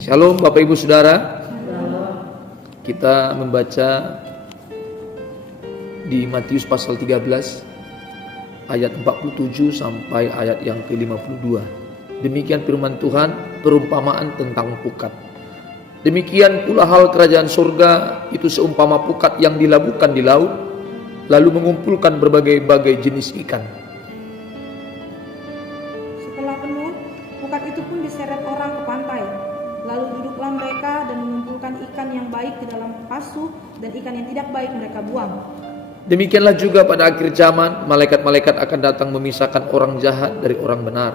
Shalom Bapak Ibu Saudara. Kita membaca di Matius pasal 13 ayat 47 sampai ayat yang ke-52. Demikian firman Tuhan, perumpamaan tentang pukat. Demikian pula hal kerajaan surga itu seumpama pukat yang dilabuhkan di laut, lalu mengumpulkan berbagai-bagai jenis ikan. Setelah penuh, pukat itu pun diseret orang ke pantai. Lalu duduklah mereka dan mengumpulkan ikan yang baik ke dalam pasu, dan ikan yang tidak baik mereka buang. Demikianlah juga pada akhir zaman, malaikat-malaikat akan datang memisahkan orang jahat dari orang benar.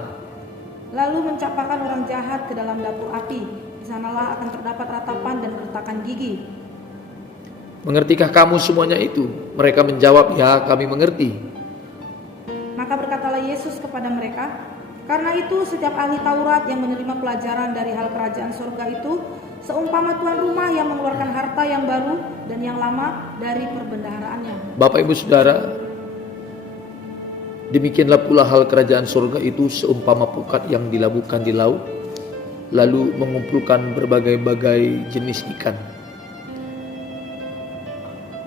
Lalu mencampakkan orang jahat ke dalam dapur api. Di sanalah akan terdapat ratapan dan keretakan gigi. Mengertikah kamu semuanya itu? Mereka menjawab, ya kami mengerti. Maka berkatalah Yesus kepada mereka, karena itu setiap ahli Taurat yang menerima pelajaran dari hal kerajaan surga itu seumpama tuan rumah yang mengeluarkan harta yang baru dan yang lama dari perbendaharaannya. Bapak Ibu Saudara, demikianlah pula hal kerajaan surga itu seumpama pukat yang dilabuhkan di laut, lalu mengumpulkan berbagai-bagai jenis ikan.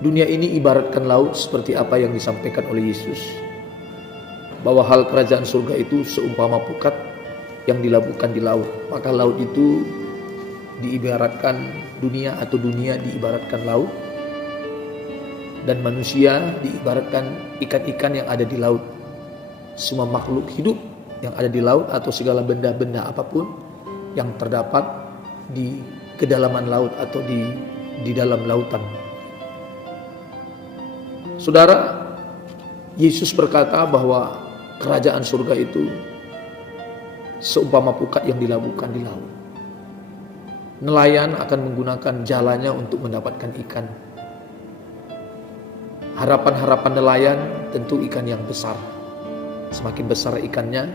Dunia ini ibaratkan laut seperti apa yang disampaikan oleh Yesus, bahwa hal kerajaan surga itu seumpama pukat yang dilabuhkan di laut. Maka laut itu diibaratkan dunia, atau dunia diibaratkan laut, dan manusia diibaratkan ikan-ikan yang ada di laut. Semua makhluk hidup yang ada di laut atau segala benda-benda apapun yang terdapat di kedalaman laut atau di dalam lautan. Saudara, Yesus berkata bahwa kerajaan surga itu seumpama pukat yang dilabuhkan di laut. Nelayan akan menggunakan jalannya untuk mendapatkan ikan. Harapan-harapan nelayan tentu ikan yang besar. Semakin besar ikannya,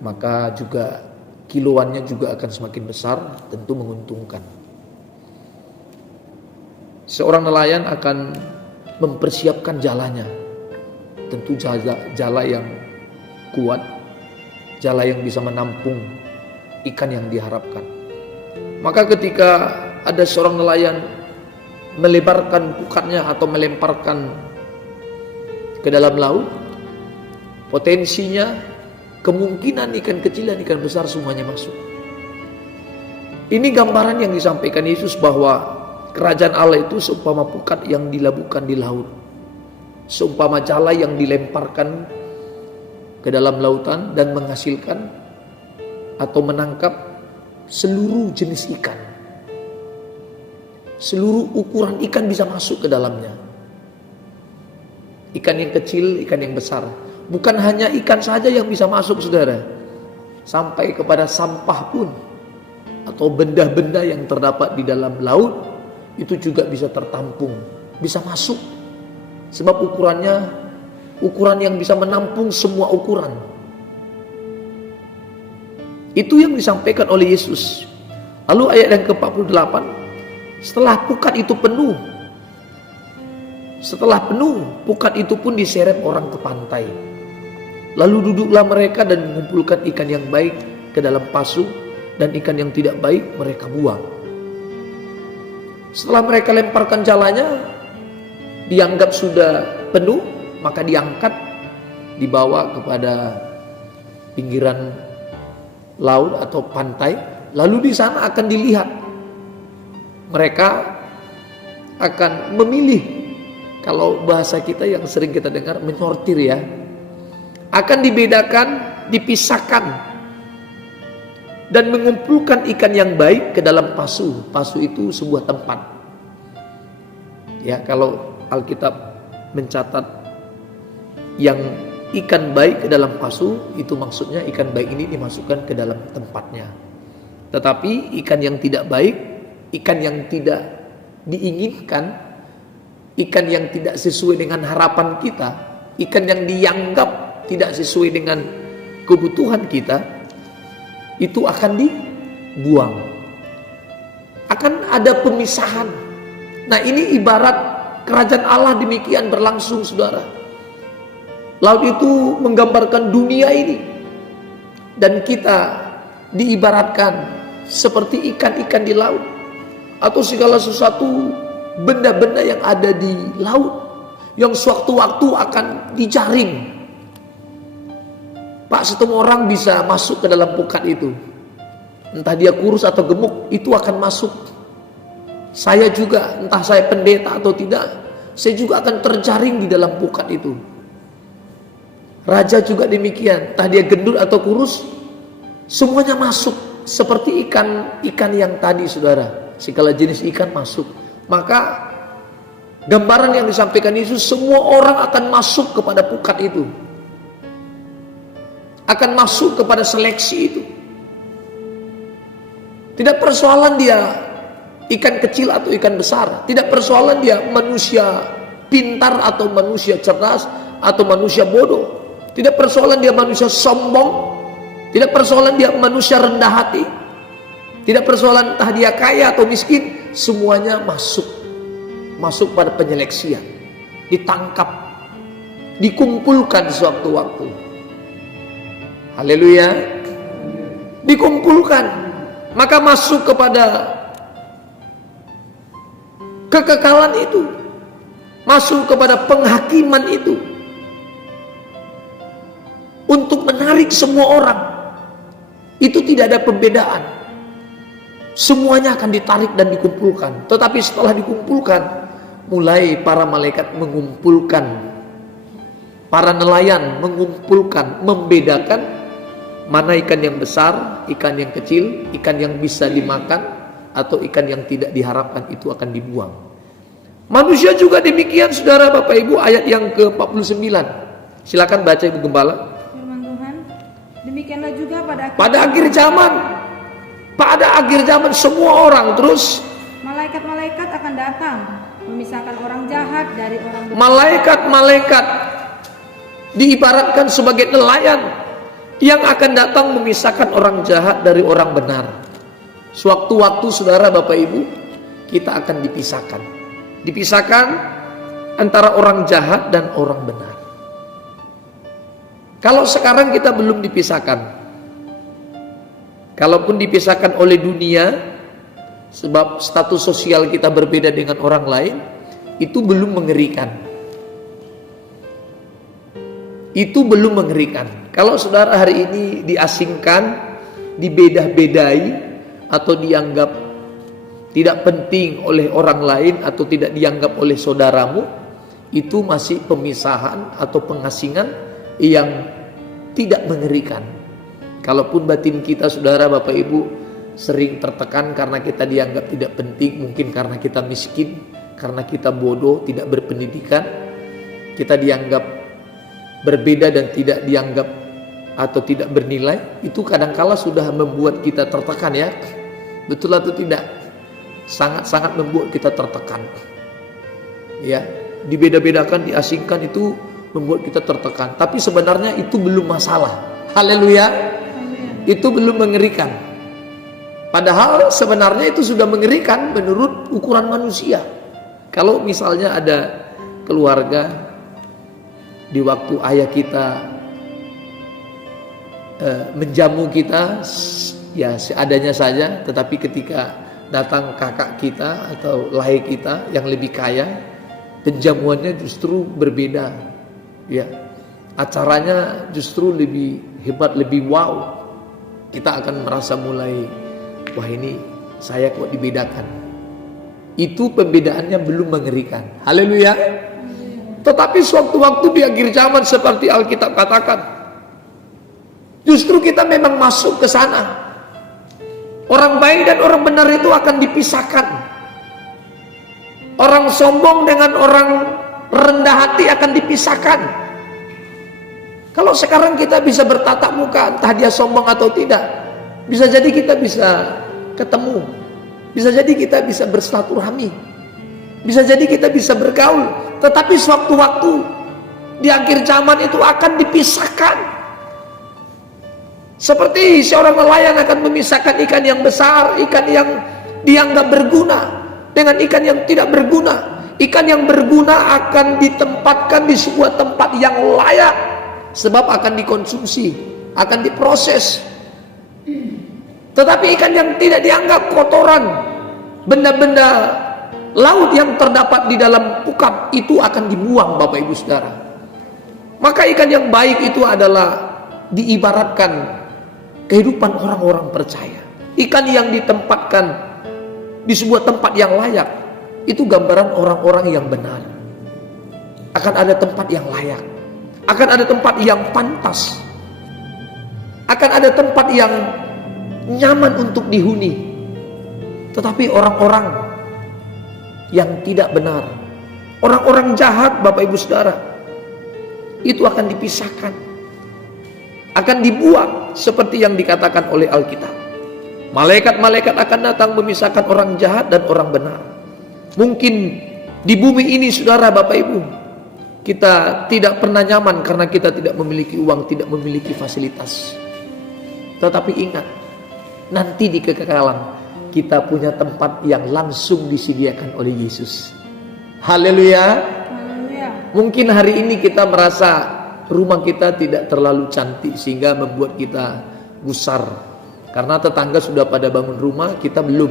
maka juga kiloannya juga akan semakin besar, tentu menguntungkan. Seorang nelayan akan mempersiapkan jalannya, tentu jala yang kuat, jala yang bisa menampung ikan yang diharapkan. Maka ketika ada seorang nelayan melebarkan pukatnya atau melemparkan ke dalam laut, potensinya kemungkinan ikan kecil dan ikan besar semuanya masuk. Ini gambaran yang disampaikan Yesus bahwa kerajaan Allah itu seumpama pukat yang dilabuhkan di laut, seumpama jala yang dilemparkan ke dalam lautan dan menghasilkan atau menangkap seluruh jenis ikan. Seluruh ukuran ikan bisa masuk ke dalamnya. Ikan yang kecil, ikan yang besar. Bukan hanya ikan saja yang bisa masuk, saudara. Sampai kepada sampah pun, atau benda-benda yang terdapat di dalam laut, itu juga bisa tertampung, bisa masuk. Sebab ukurannya ukuran yang bisa menampung semua ukuran. Itu yang disampaikan oleh Yesus. Lalu ayat yang ke-48, setelah pukat itu penuh, pukat itu pun diseret orang ke pantai. Lalu duduklah mereka dan mengumpulkan ikan yang baik ke dalam pasu, dan ikan yang tidak baik mereka buang. Setelah mereka lemparkan jalannya, dianggap sudah penuh, maka diangkat, dibawa kepada pinggiran laut atau pantai. Lalu di sana akan dilihat, mereka akan memilih, kalau bahasa kita yang sering kita dengar, menyortir ya, akan dibedakan, dipisahkan, dan mengumpulkan ikan yang baik ke dalam pasu. Pasu itu sebuah tempat. Ya, kalau Alkitab mencatat yang ikan baik ke dalam pasu, itu maksudnya ikan baik ini dimasukkan ke dalam tempatnya. Tetapi ikan yang tidak baik, ikan yang tidak diinginkan, ikan yang tidak sesuai dengan harapan kita, ikan yang dianggap tidak sesuai dengan kebutuhan kita, itu akan dibuang. Akan ada pemisahan. Nah, ini ibarat kerajaan Allah demikian berlangsung, saudara. Laut itu menggambarkan dunia ini, dan kita diibaratkan seperti ikan-ikan di laut, atau segala sesuatu benda-benda yang ada di laut yang sewaktu-waktu akan dijaring. Pak, setemu orang bisa masuk ke dalam pukat itu, entah dia kurus atau gemuk, itu akan masuk. Saya juga, entah saya pendeta atau tidak, saya juga akan terjaring di dalam pukat itu. Raja juga demikian, entah dia gendut atau kurus, semuanya masuk. Seperti ikan yang tadi, saudara, segala jenis ikan masuk. Maka gambaran yang disampaikan Yesus, semua orang akan masuk kepada pukat itu, akan masuk kepada seleksi itu. Tidak persoalan dia ikan kecil atau ikan besar, tidak persoalan dia manusia pintar atau manusia cerdas atau manusia bodoh, tidak persoalan dia manusia sombong, tidak persoalan dia manusia rendah hati, tidak persoalan entah dia kaya atau miskin, semuanya masuk pada penyeleksian, ditangkap, dikumpulkan sewaktu-waktu. Haleluya. Dikumpulkan, maka masuk kepada kekekalan itu, masuk kepada penghakiman itu, untuk menarik semua orang. Itu tidak ada pembedaan, semuanya akan ditarik dan dikumpulkan. Tetapi setelah dikumpulkan, mulai para malaikat mengumpulkan, para nelayan mengumpulkan, membedakan mana ikan yang besar, ikan yang kecil, ikan yang bisa dimakan, atau ikan yang tidak diharapkan itu akan dibuang. Manusia juga demikian, saudara, Bapak Ibu. Ayat yang ke-49, silakan baca, Ibu Gembala. Firman Tuhan, demikianlah juga pada akhir zaman. Pada akhir zaman semua orang terus, malaikat-malaikat akan datang memisahkan orang jahat dari orang benar. Malaikat-malaikat diibaratkan sebagai nelayan yang akan datang memisahkan orang jahat dari orang benar. Sewaktu-waktu, saudara, Bapak Ibu, kita akan dipisahkan antara orang jahat dan orang benar. Kalau sekarang kita belum dipisahkan, kalaupun dipisahkan oleh dunia, sebab status sosial kita berbeda dengan orang lain, itu belum mengerikan. Itu belum mengerikan. Kalau saudara hari ini diasingkan, dibeda-bedai, atau dianggap tidak penting oleh orang lain, atau tidak dianggap oleh saudaramu, itu masih pemisahan atau pengasingan yang tidak mengerikan. Kalaupun batin kita, saudara, Bapak Ibu, sering tertekan karena kita dianggap tidak penting, mungkin karena kita miskin, karena kita bodoh, tidak berpendidikan, kita dianggap berbeda dan tidak dianggap atau tidak bernilai, itu kadangkala sudah membuat kita tertekan, ya. Betul atau tidak? Sangat-sangat membuat kita tertekan, ya. Dibeda-bedakan, diasingkan, itu membuat kita tertekan. Tapi sebenarnya itu belum masalah. Haleluya. Itu belum mengerikan. Padahal sebenarnya itu sudah mengerikan menurut ukuran manusia. Kalau misalnya ada keluarga, di waktu ayah kita menjamu kita, ya seadanya saja, tetapi ketika datang kakak kita atau lahir kita yang lebih kaya, penjamuannya justru berbeda, ya, acaranya justru lebih hebat, lebih wow. Kita akan merasa mulai, wah, ini saya kok dibedakan. Itu pembedaannya belum mengerikan. Haleluya. Tetapi suatu-waktu di akhir zaman, seperti Alkitab katakan, justru kita memang masuk ke sana. Orang baik dan orang benar itu akan dipisahkan. Orang sombong dengan orang rendah hati akan dipisahkan. Kalau sekarang kita bisa bertatap muka, entah dia sombong atau tidak, bisa jadi kita bisa ketemu, bisa jadi kita bisa bersilaturahmi, bisa jadi kita bisa bergaul. Tetapi sewaktu-waktu di akhir zaman itu akan dipisahkan. Seperti seorang nelayan akan memisahkan ikan yang besar, ikan yang dianggap berguna, dengan ikan yang tidak berguna. Ikan yang berguna akan ditempatkan di sebuah tempat yang layak, sebab akan dikonsumsi, akan diproses. Tetapi ikan yang tidak dianggap kotoran, benda-benda laut yang terdapat di dalam pukat itu akan dibuang, Bapak Ibu Saudara. Maka ikan yang baik itu adalah diibaratkan kehidupan orang-orang percaya. Ikan yang ditempatkan di sebuah tempat yang layak, itu gambaran orang-orang yang benar. Akan ada tempat yang layak, akan ada tempat yang pantas, akan ada tempat yang nyaman untuk dihuni. Tetapi orang-orang yang tidak benar, orang-orang jahat, Bapak Ibu Saudara, itu akan dipisahkan, akan dibuang, seperti yang dikatakan oleh Alkitab. Malaikat-malaikat akan datang memisahkan orang jahat dan orang benar. Mungkin di bumi ini, saudara, Bapak Ibu, kita tidak pernah nyaman karena kita tidak memiliki uang, tidak memiliki fasilitas. Tetapi ingat, nanti di kekekalan kita punya tempat yang langsung disediakan oleh Yesus. Haleluya. Mungkin hari ini kita merasa rumah kita tidak terlalu cantik sehingga membuat kita gusar. Karena tetangga sudah pada bangun rumah, kita belum.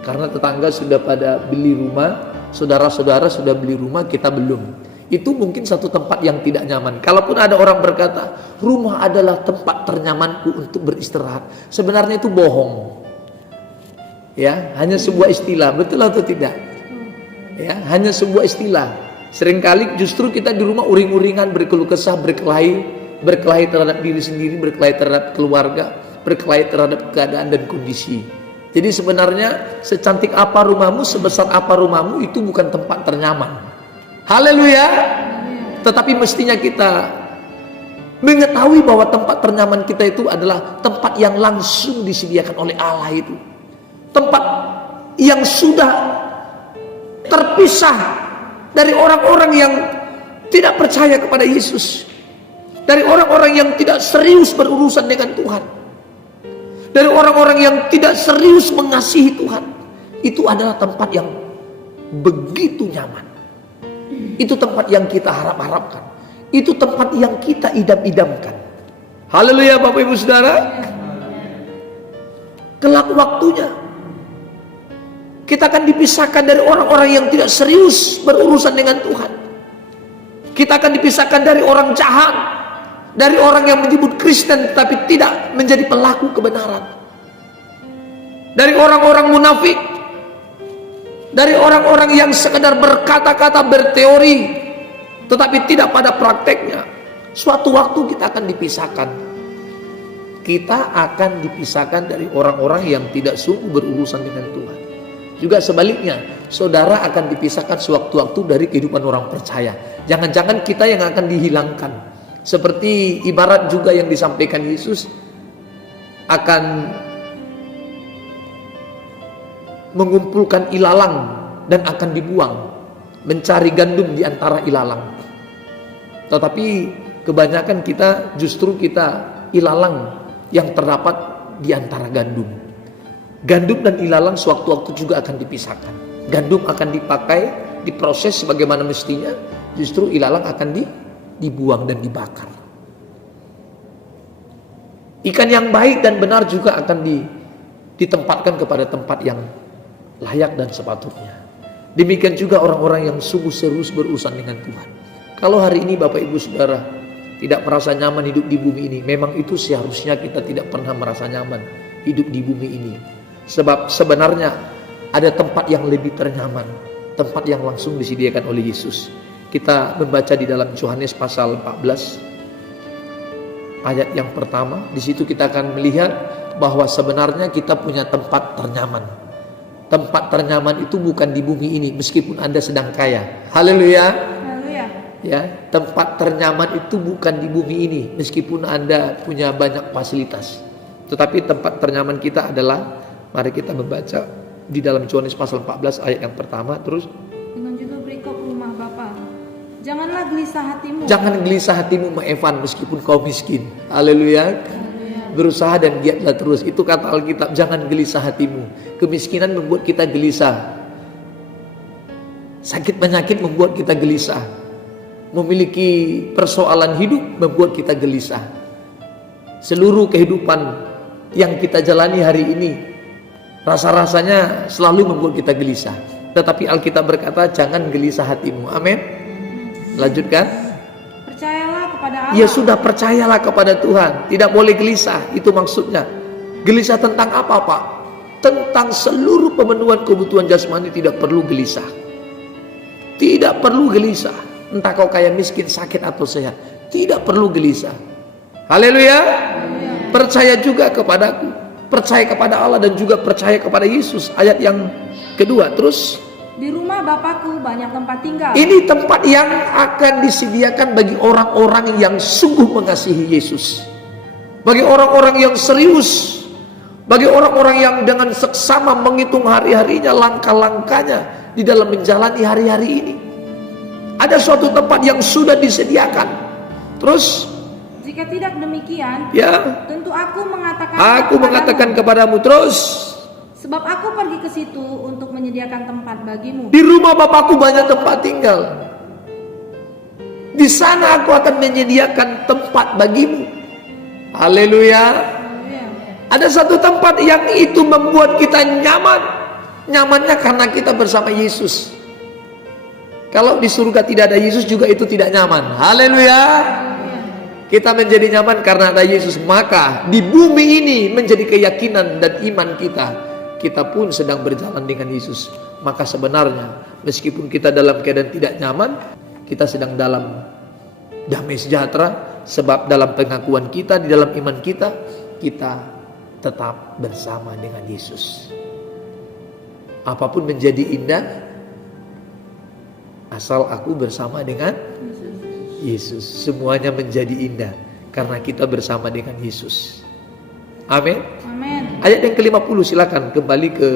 Karena tetangga sudah pada beli rumah, saudara-saudara sudah beli rumah, kita belum. Itu mungkin satu tempat yang tidak nyaman. Kalaupun ada orang berkata, rumah adalah tempat ternyamanku untuk beristirahat, sebenarnya itu bohong. Ya, hanya sebuah istilah, betul atau tidak? Ya, hanya sebuah istilah. Seringkali justru kita di rumah uring-uringan, berkeluh kesah, berkelahi terhadap diri sendiri, berkelahi terhadap keluarga, berkelahi terhadap keadaan dan kondisi. Jadi sebenarnya secantik apa rumahmu, sebesar apa rumahmu, itu bukan tempat ternyaman. Haleluya. Tetapi mestinya kita mengetahui bahwa tempat ternyaman kita itu adalah tempat yang langsung disediakan oleh Allah itu. Tempat yang sudah terpisah dari orang-orang yang tidak percaya kepada Yesus, dari orang-orang yang tidak serius berurusan dengan Tuhan, dari orang-orang yang tidak serius mengasihi Tuhan. Itu adalah tempat yang begitu nyaman. Itu tempat yang kita harap-harapkan. Itu tempat yang kita idam-idamkan. Haleluya, Bapak Ibu Saudara. Kelak waktunya kita akan dipisahkan dari orang-orang yang tidak serius berurusan dengan Tuhan. Kita akan dipisahkan dari orang jahat, dari orang yang menyebut Kristen tetapi tidak menjadi pelaku kebenaran, dari orang-orang munafik, dari orang-orang yang sekedar berkata-kata, berteori tetapi tidak pada prakteknya. Suatu waktu kita akan dipisahkan. Kita akan dipisahkan dari orang-orang yang tidak sungguh berurusan dengan Tuhan. Juga sebaliknya, saudara akan dipisahkan sewaktu-waktu dari kehidupan orang percaya. Jangan-jangan kita yang akan dihilangkan. Seperti ibarat juga yang disampaikan Yesus, akan mengumpulkan ilalang dan akan dibuang, mencari gandum di antara ilalang. Tetapi kebanyakan kita justru kita ilalang yang terdapat di antara gandum. Gandum dan ilalang sewaktu-waktu juga akan dipisahkan. Gandum akan dipakai, diproses sebagaimana mestinya, justru ilalang akan dibuang dan dibakar. Ikan yang baik dan benar juga akan ditempatkan kepada tempat yang layak dan sepatutnya. Demikian juga orang-orang yang sungguh serius berurusan dengan Tuhan. Kalau hari ini Bapak Ibu Saudara tidak merasa nyaman hidup di bumi ini, memang itu seharusnya kita tidak pernah merasa nyaman hidup di bumi ini. Sebab sebenarnya ada tempat yang lebih ternyaman, tempat yang langsung disediakan oleh Yesus. Kita membaca di dalam Yohanes pasal 14 ayat yang pertama. Di situ kita akan melihat bahwa sebenarnya kita punya tempat ternyaman. Tempat ternyaman itu bukan di bumi ini, meskipun Anda sedang kaya. Haleluya. Ya, tempat ternyaman itu bukan di bumi ini, meskipun Anda punya banyak fasilitas. Tetapi tempat ternyaman kita adalah, mari kita membaca di dalam Yohanes pasal 14 ayat yang pertama terus. Dengan judul berikut rumah Bapa. Janganlah gelisah hatimu. Jangan gelisah hatimu, Evan, meskipun kau miskin. Haleluya. Berusaha dan giatlah terus. Itu kata Alkitab, jangan gelisah hatimu. Kemiskinan membuat kita gelisah. Sakit penyakit membuat kita gelisah. Memiliki persoalan hidup membuat kita gelisah. Seluruh kehidupan yang kita jalani hari ini rasa-rasanya selalu membuat kita gelisah. Tetapi Alkitab berkata, jangan gelisah hatimu. Amin. Lanjutkan. Percayalah kepada Allah. Ya sudah, percayalah kepada Tuhan. Tidak boleh gelisah, itu maksudnya. Gelisah tentang apa, Pak? Tentang seluruh pemenuhan kebutuhan jasmani tidak perlu gelisah. Tidak perlu gelisah. Entah kau kaya, miskin, sakit atau sehat, tidak perlu gelisah. Haleluya. Percaya juga kepadaku, percaya kepada Allah dan juga percaya kepada Yesus. Ayat yang kedua terus. Di rumah Bapakku banyak tempat tinggal. Ini tempat yang akan disediakan bagi orang-orang yang sungguh mengasihi Yesus, bagi orang-orang yang serius, bagi orang-orang yang dengan seksama menghitung hari-harinya, langkah-langkahnya di dalam menjalani hari-hari ini. Ada suatu tempat yang sudah disediakan. Terus, jika tidak demikian, ya, tentu aku mengatakan kepadamu terus. Sebab aku pergi ke situ untuk menyediakan tempat bagimu. Di rumah Bapakku banyak tempat tinggal. Di sana aku akan menyediakan tempat bagimu. Haleluya. Ada satu tempat yang itu membuat kita nyaman. Nyamannya karena kita bersama Yesus. Kalau di surga tidak ada Yesus juga itu tidak nyaman. Haleluya. Kita menjadi nyaman karena ada Yesus. Maka di bumi ini menjadi keyakinan dan iman kita. Kita pun sedang berjalan dengan Yesus. Maka sebenarnya meskipun kita dalam keadaan tidak nyaman, kita sedang dalam damai sejahtera. Sebab dalam pengakuan kita, di dalam iman kita, kita tetap bersama dengan Yesus. Apapun menjadi indah asal aku bersama dengan Yesus. Semuanya menjadi indah karena kita bersama dengan Yesus. Amin. Amin. Ayat yang ke-50, silakan kembali ke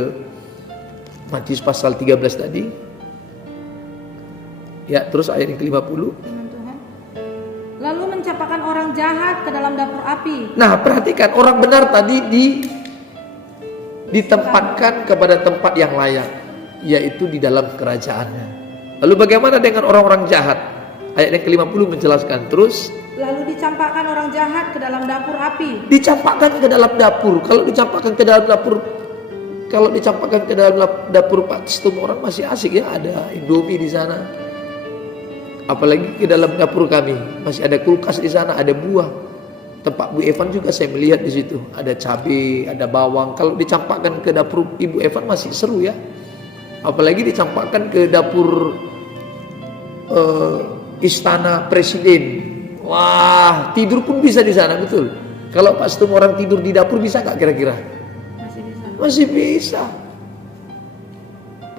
Matius pasal 13 tadi. Ya, terus ayat yang ke-50. Firman Tuhan. Lalu mencampakkan orang jahat ke dalam dapur api. Nah, perhatikan, orang benar tadi ditempatkan kepada tempat yang layak, yaitu di dalam kerajaannya. Lalu bagaimana dengan orang-orang jahat? Ayat yang ke-50 menjelaskan terus. Lalu dicampakkan orang jahat ke dalam dapur api. Dicampakkan ke dalam dapur. Kalau dicampakkan ke dalam dapur, Pak, semua orang masih asik ya, ada Indomie di sana. Apalagi ke dalam dapur kami masih ada kulkas di sana, ada buah. Tempat Bu Evan juga saya melihat di situ, ada cabai, ada bawang. Kalau dicampakkan ke dapur Ibu Evan masih seru ya. Apalagi dicampakkan ke dapur istana presiden. Wah, tidur pun bisa di sana, betul. Kalau pas semua orang tidur di dapur bisa nggak kira-kira? Masih bisa. Masih bisa.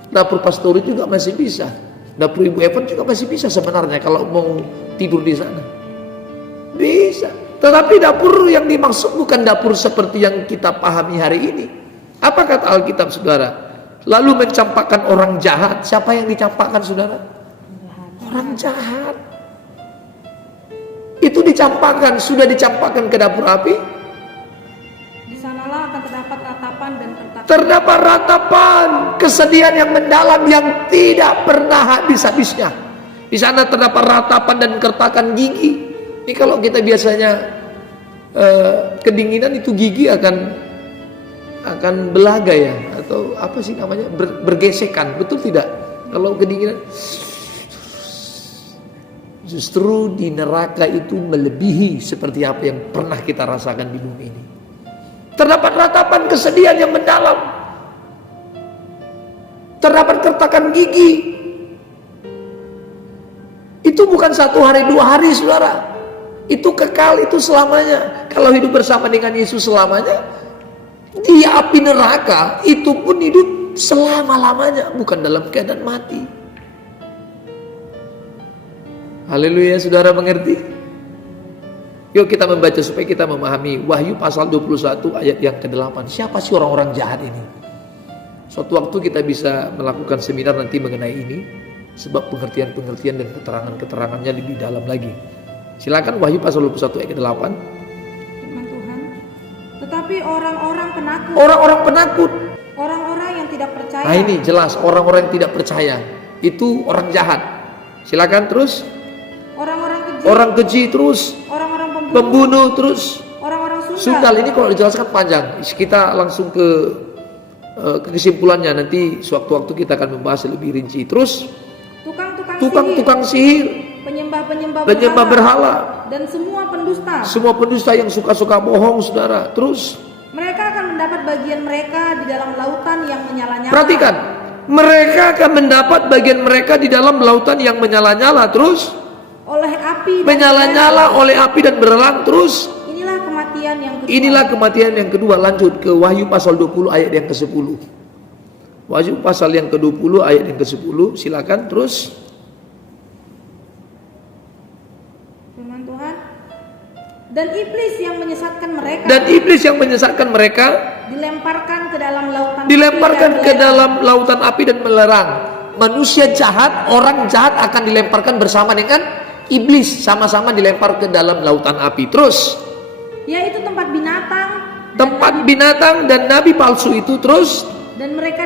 Dapur pastor juga masih bisa. Dapur Ibu Evan juga masih bisa sebenarnya kalau mau tidur di sana. Bisa. Tetapi dapur yang dimaksud bukan dapur seperti yang kita pahami hari ini. Apa kata Alkitab, saudara? Lalu mencampakkan orang jahat. Siapa yang dicampakkan, saudara? Orang jahat. Itu dicampakkan, sudah dicampakkan ke dapur api. Di sanalah akan terdapat ratapan dan kertakan. Terdapat ratapan, kesedihan yang mendalam yang tidak pernah habis-habisnya. Di sana terdapat ratapan dan kertakan gigi. Ini kalau kita biasanya kedinginan itu gigi akan belaga ya, atau apa sih namanya, bergesekan, betul tidak? Kalau kedinginan. Justru di neraka itu melebihi seperti apa yang pernah kita rasakan di bumi ini. Terdapat ratapan kesedihan yang mendalam. Terdapat kertakan gigi. Itu bukan 1 hari 2 hari, saudara. Itu kekal, itu selamanya. Kalau hidup bersama dengan Yesus selamanya, di api neraka itu pun hidup selama-lamanya, bukan dalam keadaan mati. Haleluya, saudara mengerti? Yuk kita membaca supaya kita memahami Wahyu pasal 21 ayat yang ke-8. Siapa sih orang-orang jahat ini? Suatu waktu kita bisa melakukan seminar nanti mengenai ini, sebab pengertian-pengertian dan keterangan-keterangannya lebih dalam lagi. Silakan Wahyu pasal 21 ayat ke-8. Firman Tuhan. Tetapi orang-orang penakut. Orang-orang penakut. Orang-orang yang tidak percaya. Nah ini jelas, orang-orang yang tidak percaya itu orang jahat. Silakan terus. Orang-orang keji. Orang keji terus. Orang-orang Pembunuh terus. Orang-orang Sundal ini kalau dijelaskan panjang. Kita langsung ke kesimpulannya, nanti sewaktu-waktu kita akan membahas lebih rinci. Terus tukang sihir, penyembah berhala, dan semua pendusta yang suka-suka bohong, saudara. Terus mereka akan mendapat bagian mereka di dalam lautan yang menyala-nyala. Perhatikan, mereka akan mendapat bagian mereka di dalam lautan yang menyala-nyala. Terus oleh api dan menyala-nyala oleh api dan berelang. Terus inilah kematian yang kedua. Inilah kematian yang kedua. Lanjut ke Wahyu pasal 20 ayat yang ke-10. Wahyu pasal yang ke-20 ayat yang ke-10. Silakan terus. Firman Tuhan. Dan iblis yang menyesatkan mereka dilemparkan ke dalam lautan api dan melerang. Manusia jahat, orang jahat akan dilemparkan bersama dengan iblis, sama-sama dilempar ke dalam lautan api. Terus yaitu tempat binatang dan nabi palsu itu. Terus dan mereka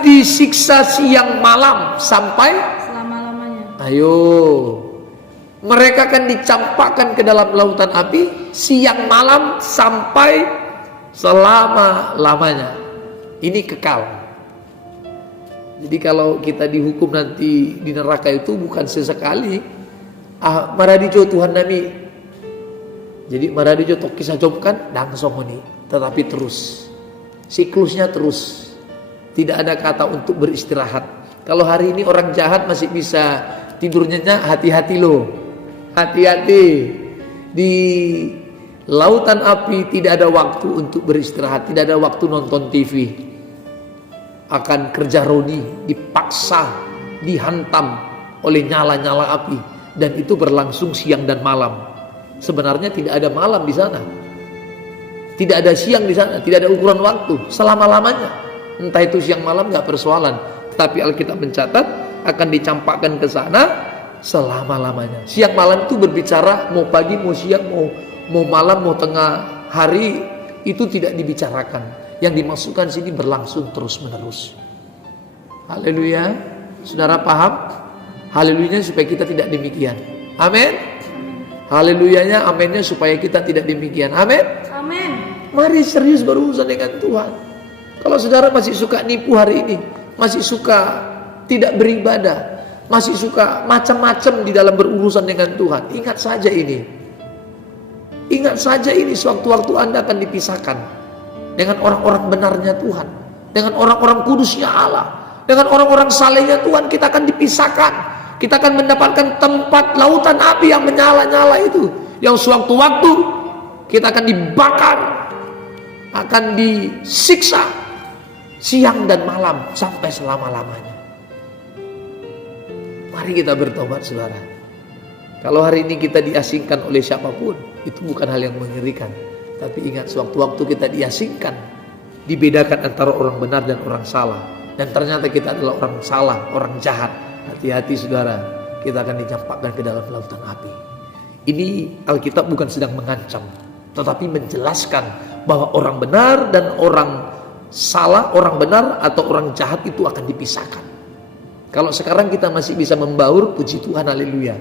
disiksa siang malam sampai selama-lamanya. Ayo, mereka akan dicampakkan ke dalam lautan api siang malam sampai selama-lamanya. Ini kekal. Jadi kalau kita dihukum nanti di neraka itu bukan sesekali. Maradijo Tuhan nami. Jadi maradijo tok kisah jomkan langsung ini, tetapi terus. Siklusnya terus. Tidak ada kata untuk beristirahat. Kalau hari ini orang jahat masih bisa tidur nyenyak, hati-hati loh. Hati-hati. Di lautan api tidak ada waktu untuk beristirahat, tidak ada waktu nonton TV. Akan kerja roni, dipaksa, dihantam oleh nyala-nyala api, dan itu berlangsung siang dan malam. Sebenarnya tidak ada malam di sana. Tidak ada siang di sana, tidak ada ukuran waktu, selama-lamanya. Entah itu siang malam nggak persoalan, tapi Alkitab mencatat akan dicampakkan ke sana selama-lamanya. Siang malam itu berbicara mau pagi, mau siang, mau malam, mau tengah hari, itu tidak dibicarakan. Yang dimasukkan sini berlangsung terus-menerus. Haleluya. Saudara paham? Haleluyanya supaya kita tidak demikian. Amin. Haleluyanya, aminnya supaya kita tidak demikian. Amin. Amin. Mari serius berurusan dengan Tuhan. Kalau saudara masih suka nipu hari ini, masih suka tidak beribadah, masih suka macam-macam di dalam berurusan dengan Tuhan, ingat saja ini. Ingat saja ini, sewaktu-waktu Anda akan dipisahkan dengan orang-orang benarnya Tuhan, dengan orang-orang kudusnya Allah, dengan orang-orang salehnya Tuhan. Kita akan dipisahkan. Kita akan mendapatkan tempat lautan api yang menyala-nyala itu, yang sewaktu-waktu kita akan dibakar, akan disiksa siang dan malam sampai selama-lamanya. Mari kita bertobat, saudara. Kalau hari ini kita diasingkan oleh siapapun, itu bukan hal yang mengerikan. Tapi ingat, sewaktu-waktu kita diasingkan, dibedakan antara orang benar dan orang salah, dan ternyata kita adalah orang salah, orang jahat. Hati-hati saudara, kita akan dicampakkan ke dalam lautan api. Ini Alkitab bukan sedang mengancam, tetapi menjelaskan bahwa orang benar dan orang salah, orang benar atau orang jahat itu akan dipisahkan. Kalau sekarang kita masih bisa membaur, puji Tuhan, haleluya.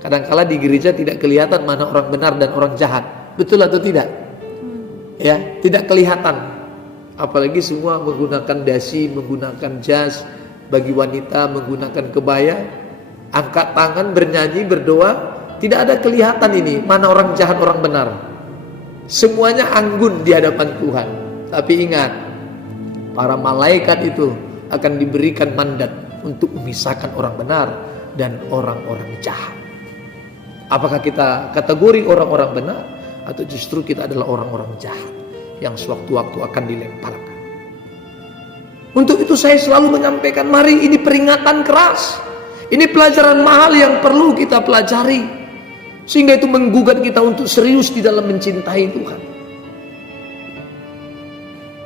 Kadangkala di gereja tidak kelihatan mana orang benar dan orang jahat. Betul atau tidak? Ya, tidak kelihatan. Apalagi semua menggunakan dasi, menggunakan jas. Bagi wanita menggunakan kebaya, angkat tangan, bernyanyi, berdoa. Tidak ada kelihatan ini mana orang jahat, orang benar. Semuanya anggun di hadapan Tuhan. Tapi ingat, para malaikat itu akan diberikan mandat untuk memisahkan orang benar dan orang-orang jahat. Apakah kita kategori orang-orang benar, atau justru kita adalah orang-orang jahat yang sewaktu-waktu akan dilemparkan? Untuk itu saya selalu menyampaikan, mari, ini peringatan keras. Ini pelajaran mahal yang perlu kita pelajari, sehingga itu menggugat kita untuk serius di dalam mencintai Tuhan.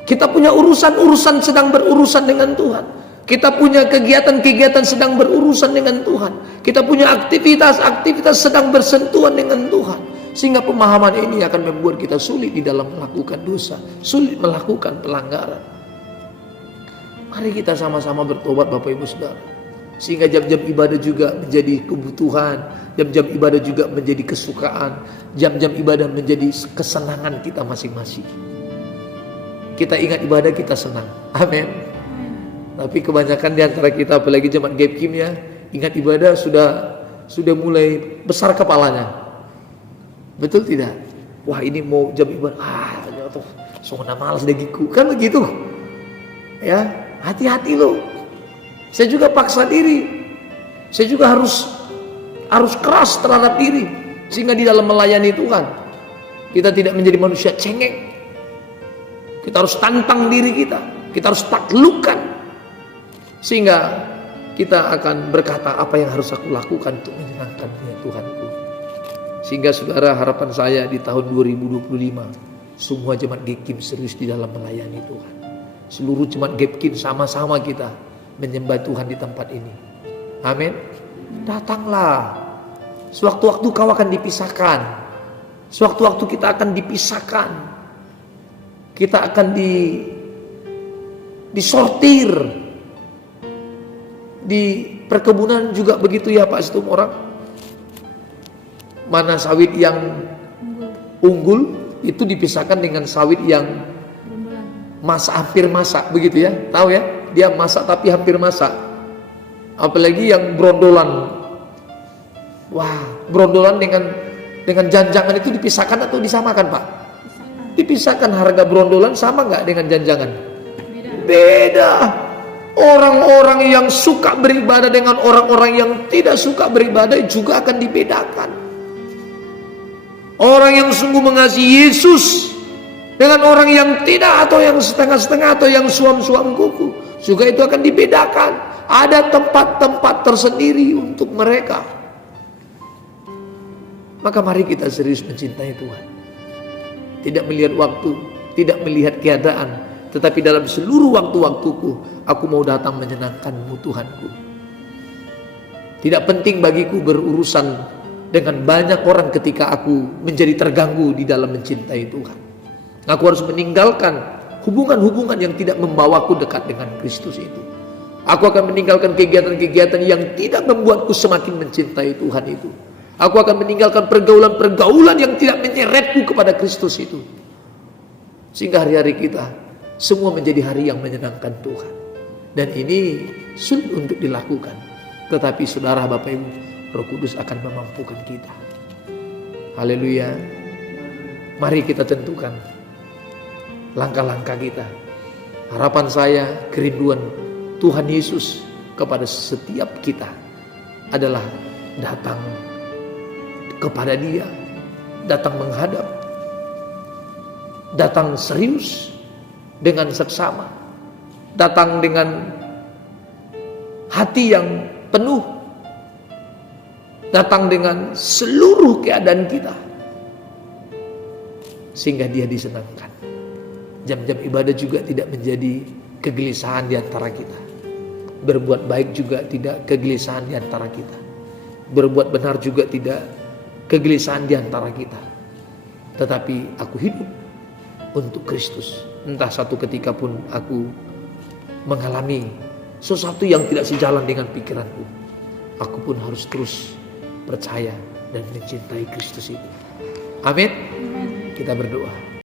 Kita punya urusan-urusan sedang berurusan dengan Tuhan. Kita punya kegiatan-kegiatan sedang berurusan dengan Tuhan. Kita punya aktivitas-aktivitas sedang bersentuhan dengan Tuhan. Sehingga pemahaman ini akan membuat kita sulit di dalam melakukan dosa, sulit melakukan pelanggaran. Mari kita sama-sama bertobat, Bapak Ibu Saudara. Sehingga jam-jam ibadah juga menjadi kebutuhan, jam-jam ibadah juga menjadi kesukaan, jam-jam ibadah menjadi kesenangan kita masing-masing. Kita ingat ibadah, kita senang. Amin. Tapi kebanyakan di antara kita, apalagi jemaat GapKim ya, ingat ibadah sudah mulai besar kepalanya. Betul tidak? Wah, ini mau jam ibadah, sungguh malas dagiku. Kan begitu. Ya, hati-hati loh. Saya juga paksa diri. Saya juga harus keras terhadap diri, sehingga di dalam melayani Tuhan kita tidak menjadi manusia cengeng. Kita harus tantang diri kita. Kita harus taklukkan, sehingga kita akan berkata, apa yang harus aku lakukan untuk menyenangkan Tuhanku. Sehingga saudara, harapan saya di tahun 2025 semua jemaat GapKim serius di dalam melayani Tuhan. Seluruh jemaat GapKim sama-sama kita menyembah Tuhan di tempat ini. Amin. Datanglah. Sewaktu-waktu kau akan dipisahkan. Sewaktu-waktu kita akan dipisahkan. Kita akan disortir. Di perkebunan juga begitu ya Pak Situm orang. Mana sawit yang unggul itu dipisahkan dengan sawit yang hampir masak, begitu ya. Tahu ya? Dia masak tapi hampir masak. Apalagi yang brondolan. Wah, brondolan dengan janjangan itu dipisahkan atau disamakan, Pak? Dipisahkan. Harga brondolan sama nggak dengan janjangan? Beda. Orang-orang yang suka beribadah dengan orang-orang yang tidak suka beribadah juga akan dibedakan. Orang yang sungguh mengasihi Yesus dengan orang yang tidak, atau yang setengah-setengah, atau yang suam-suam kuku, juga itu akan dibedakan. Ada tempat-tempat tersendiri untuk mereka. Maka mari kita serius mencintai Tuhan. Tidak melihat waktu, tidak melihat keadaan, tetapi dalam seluruh waktu-waktuku, aku mau datang menyenangkan-Mu Tuhanku. Tidak penting bagiku berurusan dengan banyak orang ketika aku menjadi terganggu di dalam mencintai Tuhan. Aku harus meninggalkan hubungan-hubungan yang tidak membawaku dekat dengan Kristus itu. Aku akan meninggalkan kegiatan-kegiatan yang tidak membuatku semakin mencintai Tuhan itu. Aku akan meninggalkan pergaulan-pergaulan yang tidak menyeretku kepada Kristus itu. Sehingga hari-hari kita semua menjadi hari yang menyenangkan Tuhan. Dan ini sulit untuk dilakukan. Tetapi saudara, Bapak Ibu, Roh Kudus akan memampukan kita. Haleluya. Mari kita tentukan langkah-langkah kita. Harapan saya, kerinduan Tuhan Yesus kepada setiap kita adalah datang kepada Dia, datang menghadap, datang serius dengan seksama, datang dengan hati yang penuh, datang dengan seluruh keadaan kita, sehingga Dia disenangkan. Jam-jam ibadah juga tidak menjadi kegelisahan di antara kita. Berbuat baik juga tidak kegelisahan di antara kita. Berbuat benar juga tidak kegelisahan di antara kita. Tetapi aku hidup untuk Kristus. Entah satu ketika pun aku mengalami sesuatu yang tidak sejalan dengan pikiranku, aku pun harus terus percaya dan mencintai Kristus itu. Amin. Kita berdoa.